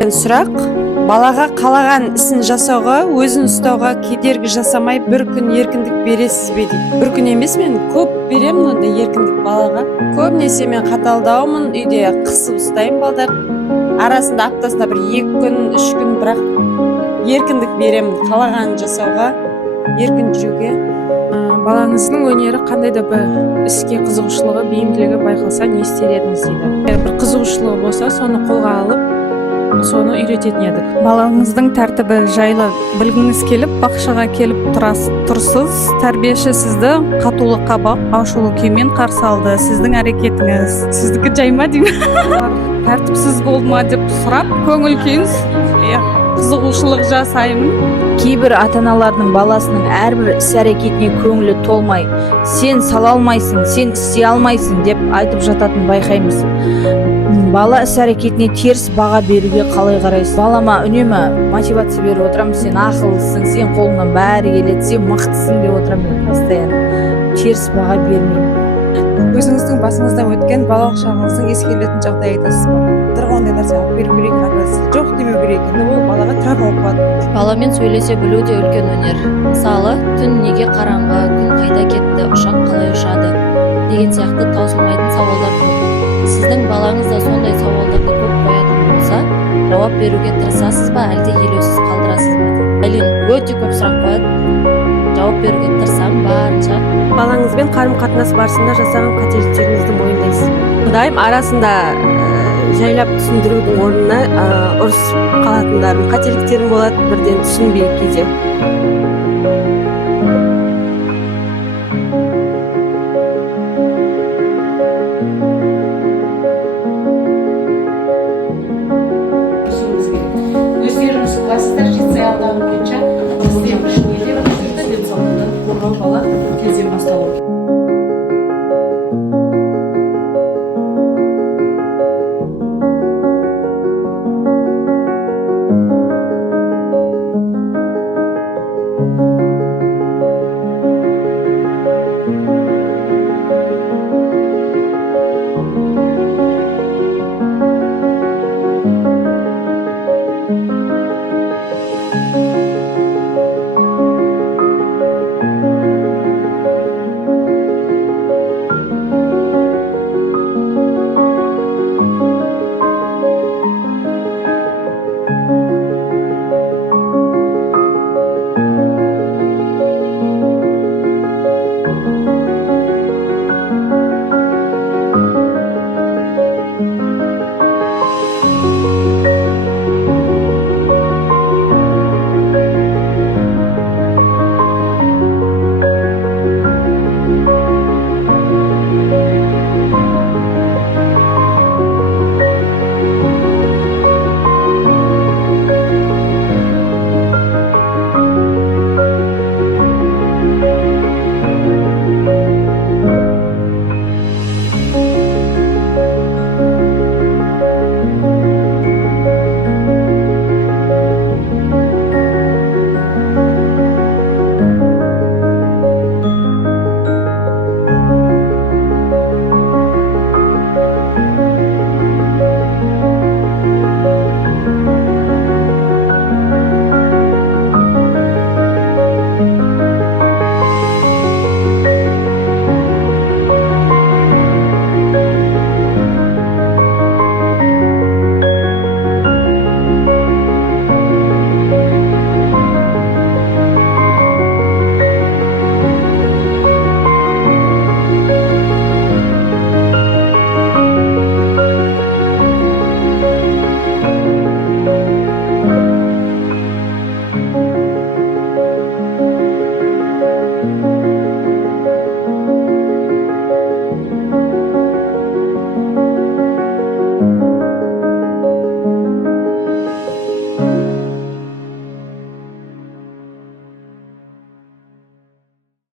Сұрақ: балаға қалаған ісін жасауға, өзін ұстауға кедергі жасамай бір күн еркіндік бересіз бе дейді. Бір күн емес, мен көп беремін ондай еркіндік балаға. Көбінесе мен қаталдаумын, үйде қысып ұстаймын балдар. Арасында аптасына бір 2 күн, 3 күн, бірақ еркіндік беремін қалағанын жасауға, еркін жүруге. Балаңыздың өнері қандай да бір іске қызығушылығы, бейімділігі байқалса не істер едіңіз дейді. Егер бір қызығушылығы болса, соны қолға алып, соны үйрететін едік. Балаңыздың тәртібі жайлы білгіңіз келіп, бақшаға келіп тұрсыз, тәрбиеші сізді қатулыққа бақ, ашулы күймен қарсы алды. Сіздің әрекетіңіз сіздікі жай ма деймін. Тәртіпсіз болды ма деп сұрап, көңіл күйіңіз, қызығушылық жасаймын. Кейбір ата-аналардың баласының әрбір іс-әрекетіне көңілі толмай, сен сала алмайсың, сен істей алмайсың деп айтып жататын байқаймыз. Бала іс-әрекетіне теріс баға беруге қалай қарайсыз? Балама үнемі мотивация беріп отырамын, сен ақыллысың, сен қолыңнан бәрі келеді, сен мықтысың деп отырамын, постоянно теріс баға бермеймін. Өзіңіздің басыңызда өткен балалық шағыңыздың ескерілетін жағдай айтасыз ба? Ондай нәрсе алып беру керек, жоқ демеу керек, ол балаға травма болады. Баламен сөйлесе білу де үлкен өнер. Мысалы, түн неге қараңғы, күн қайда кетті, ұшақ қалай ұшады деген сияқты таусылмайтын сауалдар көп. Сіздің балаңыз да сондай сауалдарды көп қоятын болса, жауап беруге тырысасыз ба, әлде елеусіз қалдырасыз ба? Айлин өте көп сұрақ қояды. Жауап беруге тырысам барынша. Балаңызбен қарым-қатынас барысында жасаған қателіктеріңізді мойындайсыз. Дайым арасында жайлап түсіндірудің орнына ұрысып қалатындарым, қателіктерім болады, бірден түсінбей кейде.